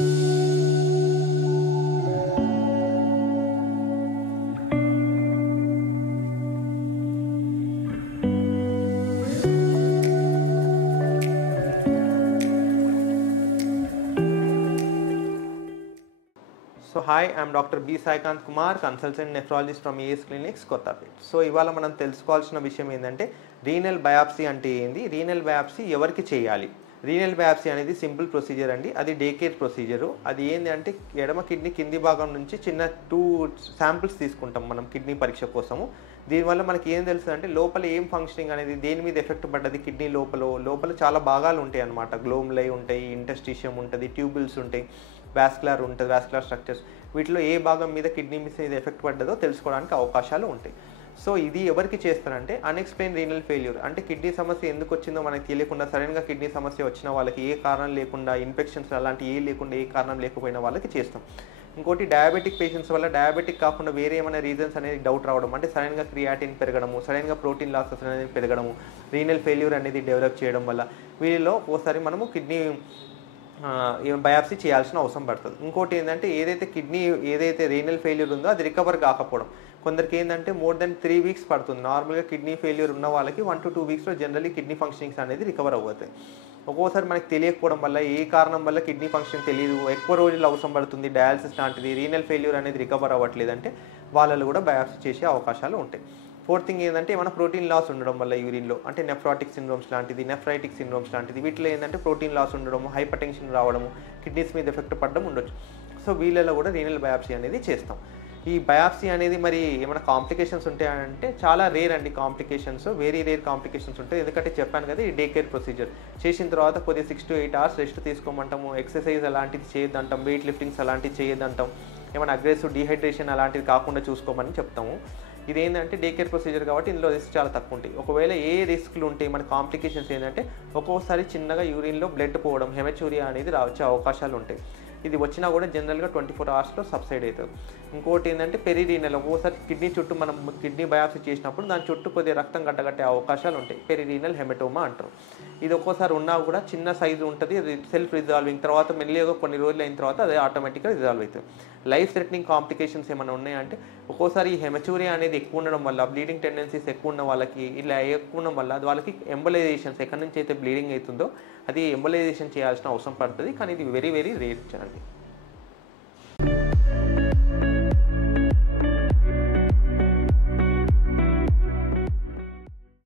So hi, I'm Dr. B. Saikant Kumar, consultant nephrologist from ES Clinics, Kottapet. So ఇవాళ మనం తెలుసుకోవాల్సిన విషయం ఏంటంటే రీనల్ బయాప్సీ అంటే ఏంది, రీనల్ బయాప్సీ ఎవరికి చేయాలి. రీనల్ బయాప్సీ అనేది సింపుల్ ప్రొసీజర్ అండి. అది డే కేర్ ప్రొసీజరు. అది ఏంటి అంటే ఎడమ కిడ్నీ కింది భాగం నుంచి చిన్న 2 శాంపిల్స్ తీసుకుంటాం మనం కిడ్నీ పరీక్ష కోసము. దీనివల్ల మనకి ఏం తెలుస్తుంది అంటే లోపల ఏం ఫంక్షనింగ్ అనేది దేని మీద ఎఫెక్ట్ పడ్డది, కిడ్నీ లోపల చాలా భాగాలు ఉంటాయి అన్నమాట. గ్లోమ్లై ఉంటాయి, ఇంటెస్టిషియం ఉంటుంది, ట్యూబుల్స్ ఉంటాయి, వాస్కులర్ ఉంటుంది, వాస్కులర్ స్ట్రక్చర్స్. వీటిలో ఏ భాగం మీద కిడ్నీ మీద ఎఫెక్ట్ పడ్డదో తెలుసుకోవడానికి అవకాశాలు ఉంటాయి. సో ఇది ఎవరికి చేస్తారంటే అన్ఎక్స్ప్లెయిన్ రీనల్ ఫెయిల్యూర్, అంటే కిడ్నీ సమస్య ఎందుకు వచ్చిందో మనకి తెలియకుండా సడన్గా కిడ్నీ సమస్య వచ్చిన వాళ్ళకి, ఏ కారణం లేకుండా, ఇన్ఫెక్షన్స్ అలాంటి ఏ కారణం లేకపోయిన వాళ్ళకి చేస్తాం. ఇంకోటి డయాబెటిక్ పేషెంట్స్ వల్ల డయాబెటిక్ కాకుండా వేరే ఏమైనా రీజన్స్ అనేది డౌట్ రావడం, అంటే సడన్గా క్రియాటిన్ పెరగడము, సడన్గా ప్రోటీన్ లాసెస్ అనేది పెరగడము, రీనల్ ఫెయిల్యూర్ అనేది డెవలప్ చేయడం వల్ల వీళ్ళలో ఒకసారి మనము కిడ్నీ బయాప్సీ చేయాల్సిన అవసరం పడుతుంది. ఇంకోటి ఏంటంటే ఏదైతే రీనల్ ఫెయిల్యూర్ ఉందో అది రికవర్ కాకపోవడం. కొందరికి ఏంటంటే మోర్ దెన్ 3 వీక్స్ పడుతుంది. నార్మల్గా కిడ్నీ ఫెయిల్యూర్ ఉన్న వాళ్ళకి 1 to 2 వీక్స్లో జనరల్లీ కిడ్నీ ఫంక్షనింగ్స్ అనేది రికవర్ అవుతాయి. ఒక్కోసారి మనకి తెలియకపోవడం వల్ల, ఏ కారణం వల్ల కిడ్నీ ఫంక్షన్ తెలియదు, ఎక్కువ రోజులు అవసరం పడుతుంది, డయాలసిస్ లాంటిది, రీనల్ ఫెయిల్యూర్ అనేది రికవర్ అవ్వట్లేదంటే వాళ్ళలో కూడా బయాప్సీ చేసే అవకాశాలు ఉంటాయి. ఫోర్త్ థింగ్ ఏంటంటే ఏమైనా ప్రోటీన్ లాస్ ఉండడం వల్ల యూరిన్లో, అంటే నెఫ్రాటిక్ సిండ్రోమ్స్ లాంటిది, నెఫ్రైటిక్ సిండ్రోమ్స్ లాంటిది, వీటిలో ఏంటంటే ప్రోటీన్ లాస్ ఉండడము, హైపర్ టెన్షన్ రావడము, కిడ్నీస్ మీద ఎఫెక్ట్ పడడం ఉండొచ్చు. సో వీళ్ళలో కూడా రీనల్ బయాప్సీ అనేది చేస్తాం. ఈ బయాప్సీ అనేది మరి ఏమైనా కాంప్లికేషన్స్ ఉంటాయంటే చాలా రేర్ అండి. కాంప్లికేషన్స్ వెరీ రేర్ కాంప్లికేషన్స్ ఉంటాయి. ఎందుకంటే చెప్పాను కదా, ఈ డే కేర్ ప్రొసీజర్ చేసిన తర్వాత కొద్దిగా 6 to 8 hours రెస్ట్ తీసుకోమంటాము. ఎక్సర్సైజ్ అలాంటిది చేయొద్దంటాం, వెయిట్ లిఫ్టింగ్స్ అలాంటివి చేయొద్దంటాం, ఏమైనా అగ్రెసివ్ డీహైడ్రేషన్ అలాంటివి కాకుండా చూసుకోమని చెప్తాము. ఇదేంటంటే డే కేర్ ప్రొసీజర్ కాబట్టి ఇందులో రిస్క్ చాలా తక్కువ ఉంటాయి. ఒకవేళ ఏ రిస్క్లు ఉంటాయి మన కాంప్లికేషన్స్ ఏంటంటే ఒక్కోసారి చిన్నగా యూరిన్లో బ్లడ్ పోవడం, హెమచూరియా అనేది వచ్చే అవకాశాలు ఉంటాయి. ఇది వచ్చినా కూడా జనరల్గా 24 hours సబ్సైడ్ అవుతుంది. ఇంకోటి ఏంటంటే పెరిరీనల్, ఒక్కోసారి కిడ్నీ చుట్టూ మనం కిడ్నీ బయాప్సీ చేసినప్పుడు దాని చుట్టూ కొద్దిగా రక్తం గడ్డగట్టే అవకాశాలు ఉంటాయి. పెరిరీనల్ హెమటోమా అంటారు. ఇది ఒక్కోసారి ఉన్నా కూడా చిన్న సైజు ఉంటుంది, సెల్ఫ్ రిజాల్వింగ్, తర్వాత మెల్లిగా కొన్ని రోజులు అయిన తర్వాత అది ఆటోమేటిక్గా రిజాల్వ్ అవుతుంది. లైఫ్ థ్రెటనింగ్ కాంప్లికేషన్స్ ఏమైనా ఉన్నాయంటే ఒక్కోసారి ఈ హెమచూరియా అనేది ఎక్కువ ఉండడం వల్ల, బ్లీడింగ్ టెండెన్సీస్ ఎక్కువ ఉన్న వాళ్ళకి, ఇలా ఎక్కువ ఉండడం వల్ల వాళ్ళకి ఎంబలైజేషన్స్, ఎక్కడి నుంచి అయితే బ్లీడింగ్ అవుతుందో అది ఎంబలైజేషన్ చేయాల్సిన అవసరం పడుతుంది. కానీ ఇది వెరీ వెరీ రేర్ అండి.